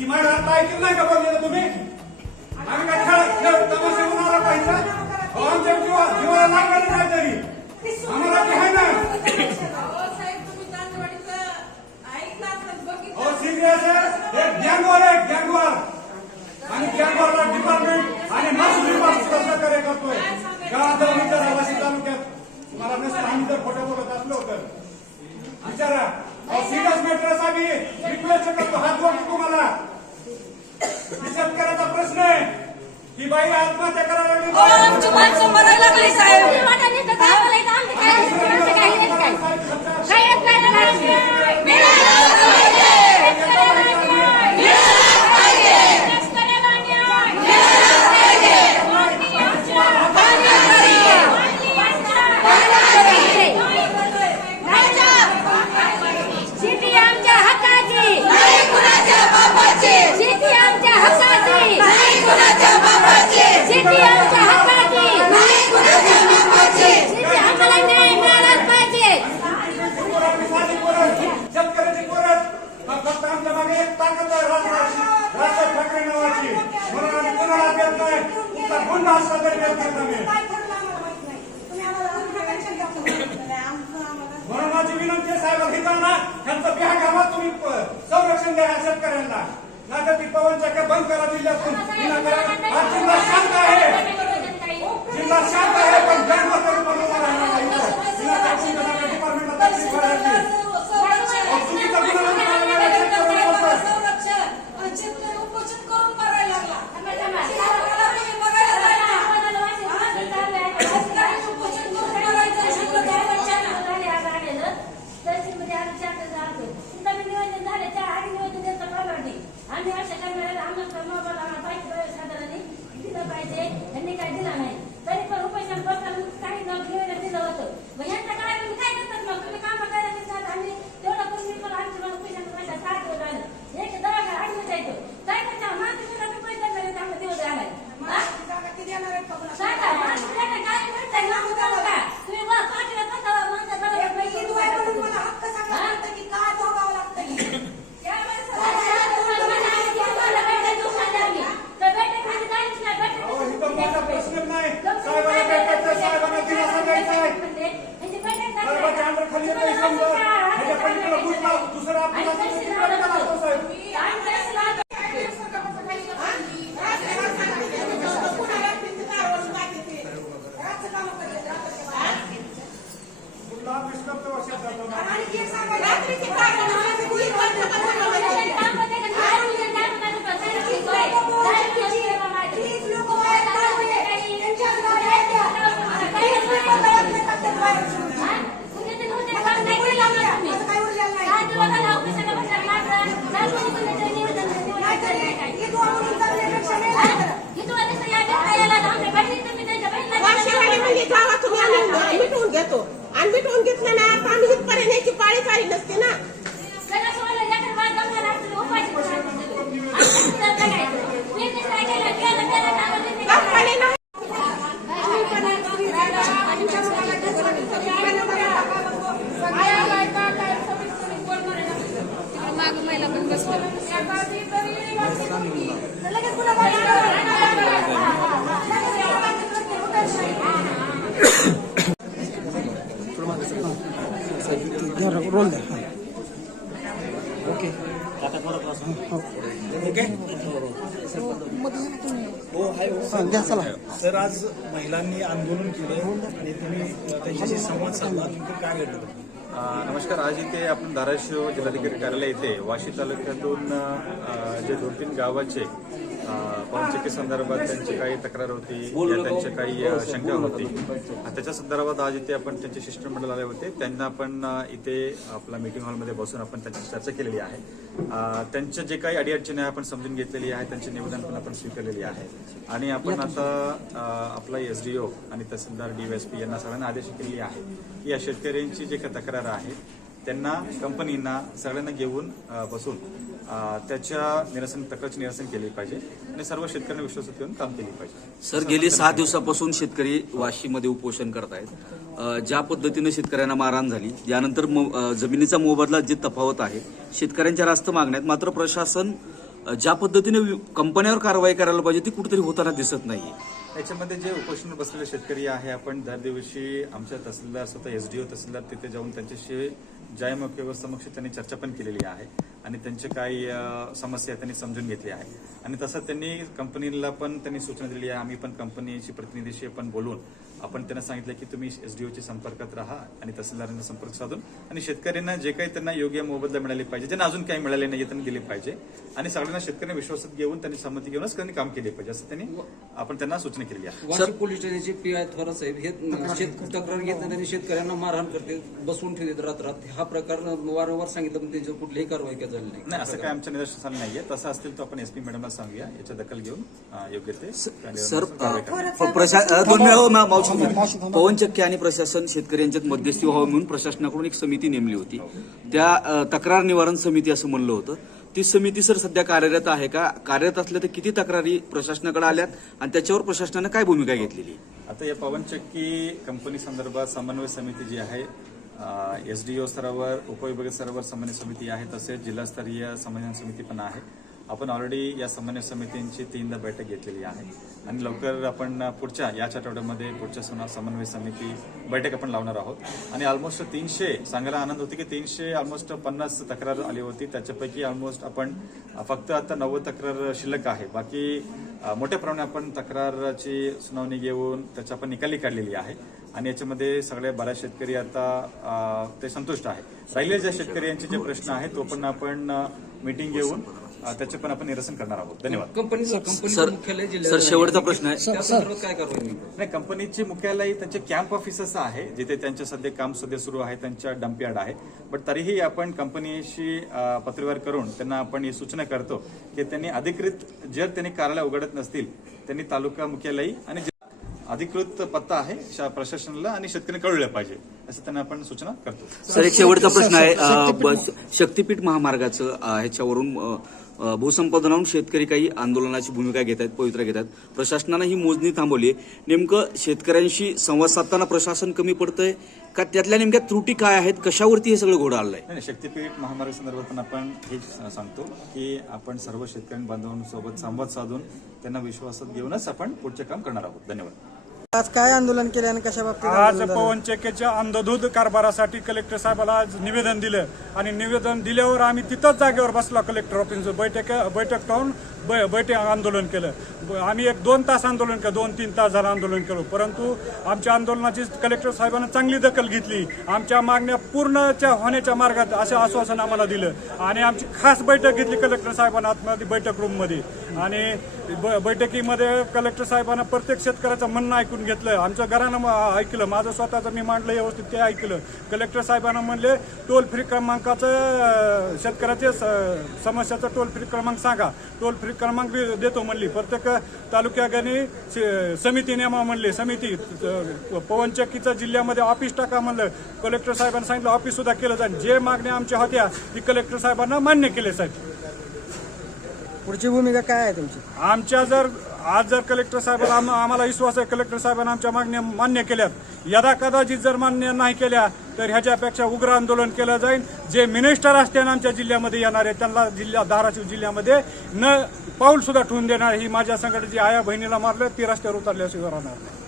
ती माझ्या आता ऐकलं नाही का बोललेलं तुम्ही? आम्ही काय खेळ खेळ तमाशा होणारा पाहिजे अहो, आमच्या जीवा जीवाला लागणार नाही तरी. आम्हाला ते आहे ना? अहो, सिरियस आहे. एक गँगवार आहे गँगवार आणि गँगवारला डिपार्टमेंट आणि महसूल विभाग सुद्धा कार्य करतोय गावात विचार आवासी तालुक्यात. मला नसतं आम्ही जर खोटं बोलत असलो तर. विचारा. सिरियस मॅटर आम्ही रिक्वेस्ट करतो हात जोडतो तुम्हाला शेतकऱ्याचा प्रश्न आहे की बाई आत्महत्या करायला लागली आमची माणसं मरायला लागली साहेब. नाही. नाही आम्ही. म्हणून माझी विनंती आहे साहेब घेताना त्यांचं बिहा घाला तुम्ही प- संरक्षण द्या शेतकऱ्यांना. नाहीतर ती पवन चक्र बंद करा जिल्ह्यातून आम्ही मिटवून घेतो आणि मिटवून घेतलं ना आता आम्ही इथपर्यंत यायची पाळीच आली नसते ना पाणी नाही रोल द्या ओके ओके? हां चला. तर आज महिलांनी आंदोलन केलं आणि तुम्ही त्यांच्याशी संवाद साधला. नेमकं काय घडलं? नमस्कार. आज इथे आपण धाराशिव जिल्हाधिकारी कार्यालय येथे वाशी तालुक्यातून जे दोन तीन गावाचे पाऊलचुकी संदर्भात त्यांची काही तक्रार होती या त्यांच्या काही शंका होती. त्याच्या संदर्भात आज इथे आपण त्यांचे शिष्टमंडळ आले होते. त्यांना आपण इथे आपला मीटिंग हॉलमध्ये बसून आपण त्यांची चर्चा केलेली आहे. त्यांच्या जे काही अडीअडचणी आपण समजून घेतलेली आहे त्यांचे निवेदन पण आपण स्वीकारलेली आहे. आणि आपण आता आपला एसडीओ आणि तहसीलदार डीवायएसपी यांना सगळ्यांना आदेश केलेली आहे की या शेतकऱ्यांची जे काही तक्रार आहे त्यांना कंपनींना सगळ्यांना घेऊन बसून त्याच्या निरसन तक्रच निरसन केले पाहिजे आणि सर्व शेतकऱ्यांना विश्वासात घेऊन काम केले पाहिजे. सर गेली सहा दिवसापासून शेतकरी वाशीमध्ये उपोषण करतायत. आहेत ज्या पद्धतीनं शेतकऱ्यांना मारहाण झाली यानंतर मो- जमिनीचा मोबदला जे तफावत आहे शेतकऱ्यांच्या रास्त मागण्यात मात्र प्रशासन ज्या पद्धतीने कंपन्यावर कारवाई करायला पाहिजे ती कुठेतरी होताना दिसत नाहीये. याच्यामध्ये जे उपोषण बसलेले शेतकरी आहे आपण दर दिवशी आमच्या तहसीलदार स्वतः एसडीओ तहसीलदार तिथे जाऊन त्यांच्याशी जायमुख्य समक्ष त्यांनी चर्चा पण केलेली आहे आणि त्यांचे काही समस्या त्यांनी समजून घेतली आहे. आणि तसं त्यांनी कंपनीला पण त्यांनी सूचना दिली आहे आम्ही पण कंपनीची प्रतिनिधीशी पण बोलून आपण त्यांना सांगितलं की तुम्ही एसडीओच्या संपर्कात राहा आणि तहसीलदारांना संपर्क साधून आणि शेतकऱ्यांना जे काही त्यांना योग्य मोबदला मिळाले पाहिजे ज्यांना अजून काही मिळाले नाही त्यांनी दिले पाहिजे. आणि सगळ्यांना शेतकऱ्यांना विश्वासात घेऊन त्यांनी संमती घेऊनच त्यांनी काम केले पाहिजे असं त्यांनी आपण त्यांना सूचना केली आहे. पोलीस स्टेशनचे पी आय थोरात साहेब हे शेत तक्रार घेत नाही आणि शेतकऱ्यांना मारहाण करते बसवून ठेवतात रात्रात हा प्रकार वारंवार सांगितलं पण त्यांच्यावर कुठलीही कारवाई काय झाली नाही. नाही असं काय आमच्या निदर्शनास आलं नाहीये. तसं असतील तर आपण एसपी मॅडमला सांगूया. याच्या दखल घेऊन योग्य ते सर कारवाई पवन चक्की आणि प्रशासन शेतकरी यांच्यात मध्यस्थी व्हावं म्हणून प्रशासनाकडून एक समिती नेमली होती. त्या तक्रार निवारण समिती असं म्हणलं होतं. ती समिती सर सध्या कार्यरत आहे का? कार्यरत असल्या तर किती तक्रारी प्रशासनाकडे आल्यात? आणि त्याच्यावर प्रशासनानं काय भूमिका घेतलेली? आता या पवन चक्की कंपनी संदर्भात समन्वय समिती जी आहे एसडीओ स्तरावर उपविभागीय स्तरावर समन्वय समिती आहे तसेच जिल्हास्तरीय समन्वय समिती पण आहे. आपण ऑलरेडी या समन्वय समितींची तीनदा बैठक घेतलेली आहे. आणि लवकर आपण पुढच्या याच आठवड्यामध्ये पुढच्या सुना समन्वय समिती बैठक आपण लावणार आहोत. आणि ऑलमोस्ट तीनशे सांगायला आनंद होती की तीनशे ऑलमोस्ट पन्नास तक्रार आली होती. त्याच्यापैकी ऑलमोस्ट आपण फक्त आता नव्वद तक्रार शिल्लक आहे. बाकी मोठ्या प्रमाणात आपण तक्रारची सुनावणी घेऊन त्याच्या आपण निकाली काढलेली आहे. आणि याच्यामध्ये सगळ्या बऱ्याच शेतकरी आता ते संतुष्ट आहे. राहिले ज्या शेतकऱ्यांचे जे प्रश्न आहेत तो पण आपण मीटिंग घेऊन अ, त्याचे पण आपण निरसन करणार आहोत. धन्यवाद. कंपनीचं मुख्यालय सर शेवटचा प्रश्न आहे. त्या संदर्भात काय कारवाई नेमकी? नाही कंपनीची मुख्यालय त्यांचे कॅम्प ऑफिसेस आहे जिथे त्यांचे सध्या काम सध्या सुरू आहे त्यांच्या डम्पयार्ड आहे. बट तरीही आपण कंपनीशी अ, पत्रव्यवहार करून त्यांना आपण ही सूचना करतो की त्यांनी अधिकृत जर त्यांनी कार्यालय उघडत नसतील त्यांनी तालुका मुख्यालयी आणि जिल्हा- अधिकृत पत्ता आहे शा- प्रशासनाला आणि शेतकऱ्यांना कळवलं पाहिजे असं त्यांना आपण सूचना करतो. सर एक शेवटचा प्रश्न आहे. अ, शक्तीपीठ महामार्गाचं अ, ह्याच्यावरून अ, भूसंपादनावरून शेतकरी काही आंदोलनाची भूमिका घेत आहेत पवित्रा घेत आहेत प्रशासनानं ही मोजणी थांबवली नेमकं शेतकऱ्यांशी संवाद साधताना प्रशासन कमी पडतंय का? त्यातल्या नेमक्या त्रुटी काय आहेत? कशावरती हे सगळं घोडं आलंय? शक्तीपीठ महामार्ग संदर्भात पण आपण हेच सांगतो की आपण सर्व शेतकरी बांधवांसोबत संवाद साधून त्यांना विश्वासात घेऊनच आपण पुढचे काम करणार आहोत. धन्यवाद. आज काय आंदोलन केलं आणि कशा बाबतीत आज? पवन चक्कीच्या अंधदूत कारभारासाठी कलेक्टर साहेबाला आज निवेदन दिलं आणि निवेदन दिल्यावर आम्ही तिथंच जागेवर बसलो कलेक्टर ऑफिस बैठक बैठक ठेवून बै- बैठे आंदोलन केलं. ब- आम्ही एक दोन तास आंदोलन केलं दोन तीन तास झालं आंदोलन केलं. परंतु आमच्या आंदोलनाची कलेक्टर साहेबांना चांगली दखल घेतली. आमच्या मागण्या पूर्णच्या होण्याच्या मार्गात असं आश्वासन आम्हाला दिलं. आणि आमची खास बैठक घेतली कलेक्टर साहेबांना आतमध्ये बैठक रूममध्ये. आणि ब- बैठकीमध्ये कलेक्टर साहेबांना प्रत्येक शेतकऱ्याचं म्हणणं ऐकून घेतलं. आमच्या घरानं ऐकलं. माझं स्वतःचं मी मांडलं व्यवस्थित ते ऐकलं. कलेक्टर साहेबांना म्हणले टोल फ्री क्रमांकाचं शेतकऱ्याचे स- समस्याचा टोल फ्री क्रमांक सांगा. टोल फ्री क्रमांक बी देतो म्हणली. प्रत्येक तालुक्यागाने स- समिती नेमा म्हणले. समिती अं, पवन चक्कीचं जिल्ह्यामध्ये ऑफिस टाका म्हणलं. कलेक्टर साहेबांना सांगितलं ऑफिस सुद्धा केलं जाईल. जे मागण्या आमच्या होत्या ती कलेक्टर साहेबांना मान्य केले साहेब. पुढची भूमिका काय आहे तुमची? आमच्या जर आज जर कलेक्टर साहेबांना आम- आम्हाला विश्वास आहे कलेक्टर साहेबांना आमच्या मागण्या मान्य केल्यात. यदा कदाचित जर मान्य नाही केल्या तर ह्याच्यापेक्षा उग्र आंदोलन केलं जाईल. जे मिनिस्टर असतील आमच्या जिल्ह्यामध्ये येणार आहे त्यांना जिल्हा धाराशिव जिल्ह्यामध्ये न पाऊल सुद्धा ठेवून देणार. ही माझ्या संघटनेची आया बहिणीला मारलं ती रस्त्यावर उतरल्याशिवाय राहणार नाही.